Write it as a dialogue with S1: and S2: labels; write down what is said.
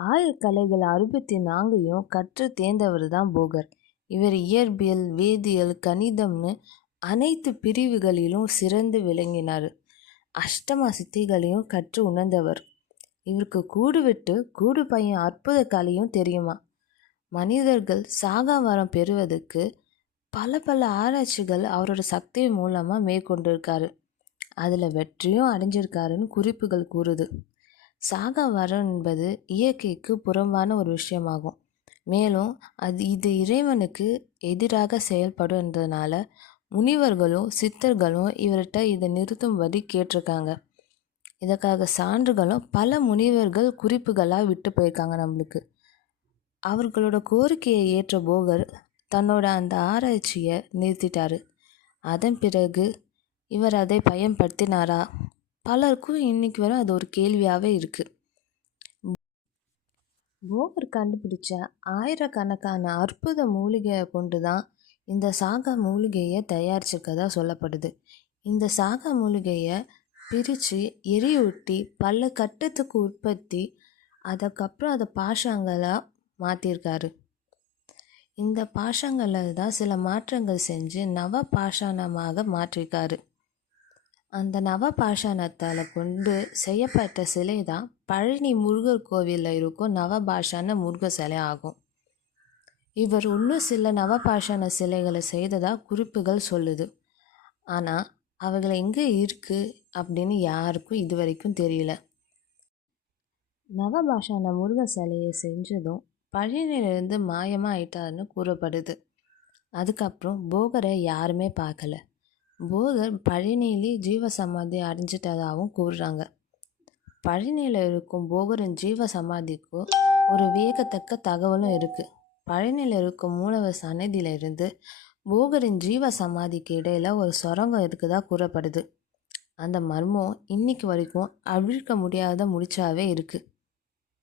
S1: ஆயக்கலைகள் அறுபத்தி நான்கையும் கற்று தேர்ந்தவர் தான் போகர். இவர் இயற்பியல் வேதியியல் கணிதம்னு அனைத்து பிரிவுகளிலும் சிறந்து விளங்கினார். அஷ்டம சித்திகளையும் கற்று உணர்ந்தவர். இவருக்கு கூடு விட்டு கூடு பையன் அற்புத கலையும் தெரியுமா? மனிதர்கள் சாகா வரம் பெறுவதற்கு பல பல ஆராய்ச்சிகள் அவரோட சக்தி மூலமாக மேற்கொண்டிருக்காரு. அதில் வெற்றியும் அடைஞ்சிருக்காருன்னு குறிப்புகள் கூறுது. சாகா வரம் என்பது இயற்கைக்கு புறம்பான ஒரு விஷயமாகும். மேலும் அது இது இறைவனுக்கு எதிராக செயல்படுன்றதுனால முனிவர்களும் சித்தர்களும் இவர்கிட்ட இதை நிறுத்தும்படி கேட்டிருக்காங்க. இதற்காக சான்றுகளும் பல முனிவர்கள் குறிப்புகளாக விட்டு போயிருக்காங்க நம்மளுக்கு. அவர்களோட கோரிக்கையை ஏற்ற போகர் தன்னோட அந்த ஆராய்ச்சியை நிறுத்திட்டாரு. அதன் பிறகு இவர் அதை பயன்படுத்தினாரா? பலருக்கும் இன்னைக்கு வரை அது ஒரு கேள்வியாகவே இருக்குது போகர் கண்டுபிடிச்ச ஆயிரக்கணக்கான அற்புத மூலிகையை கொண்டு தான் இந்த சாகா மூலிகையை தயாரிச்சிருக்கதா சொல்லப்படுது. இந்த சாகா மூலிகையை பிரித்து எரியூட்டி பல கட்டத்துக்கு உற்பத்தி அதுக்கப்புறம் அதை பாஷாங்களாக மாற்றிருக்காரு இந்த பாஷங்களை தான் சில மாற்றங்கள் செஞ்சு நவ பாஷாணமாக மாற்றிருக்காரு. அந்த நவபாஷானத்தால் கொண்டு செய்யப்பட்ட சிலை தான் பழனி முருகர் கோவிலில் இருக்கும் நவபாஷான முருகர் சிலை ஆகும். இவர் இன்னும் சில நவபாஷான சிலைகளை செய்ததாக குறிப்புகள் சொல்லுது. ஆனால் அவைகள் எங்கே இருக்குது அப்படின்னு யாருக்கும் இது வரைக்கும் தெரியல. நவபாஷான முருக சிலையை செஞ்சதும் பழனியிலிருந்து மாயமாக ஆயிட்டாருன்னு கூறப்படுது. அதுக்கப்புறம் போகரை யாருமே பார்க்கல. போகர் பழனியிலே ஜீவ சமாதி அடைஞ்சிட்டதாகவும் கூறுறாங்க. பழனியில் இருக்கும் போகரின் ஜீவ சமாதிக்கும் ஒரு வியக்கத்தக்க தகவலும் இருக்குது பழனியில் இருக்கும் மூலவர் சன்னதியிலிருந்து போகரின் ஜீவ சமாதிக்கு இடையில் ஒரு சுரங்கம் இருக்குதா கூறப்படுது. அந்த மர்மம் இன்னைக்கு வரைக்கும் அவிழ்க்க முடியாத முடிச்சாவே இருக்குது